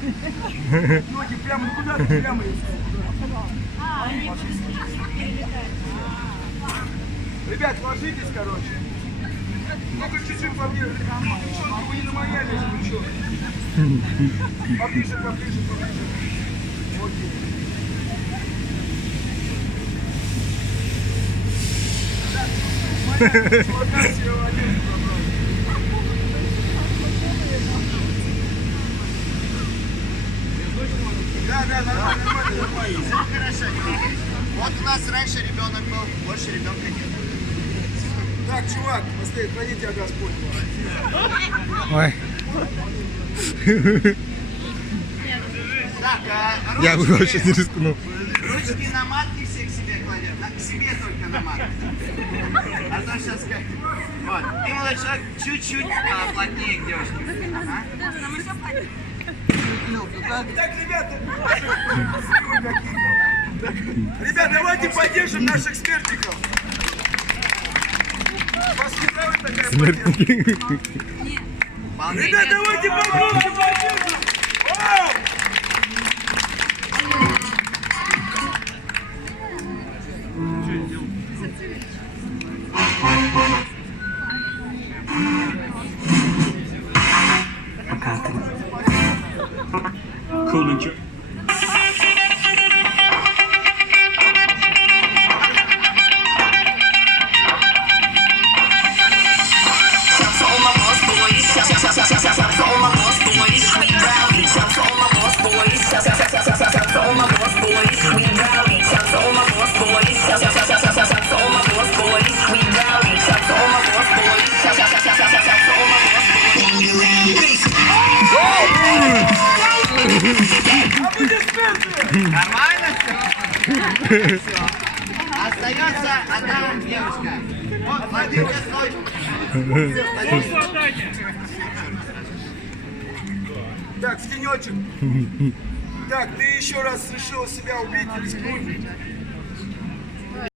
Ноги прямо, куда ты прямо? Ребят, ложитесь, короче. Ну-ка чуть-чуть поближе. Девчонки, вы не на Майами, ничего. Поближе, поближе, поближе. Окей. Так, чувака всего один забрал. Да, нормально, нормально. Все хорошо. Вот у нас раньше ребенок был, больше ребенка нет. Так, чувак, посмотри, храни тебя Господь. Ой. Так, Я бы вообще не рискнул. ручки на матке все к себе кладет, к себе только на матке. А то сейчас как... Вот. И молодой человек чуть-чуть плотнее к девушке. Ага. Так, ребята, давайте поддержим наших смертников. Вас не нравится такая Смертники. Ребята, давайте погромче поддержим. Вау! Cool and jerk. Нормально все? Все. Остается одна девушка. Вот, Владимир Так, в тенечек. Так, ты еще раз решила себя убить или рискнуть?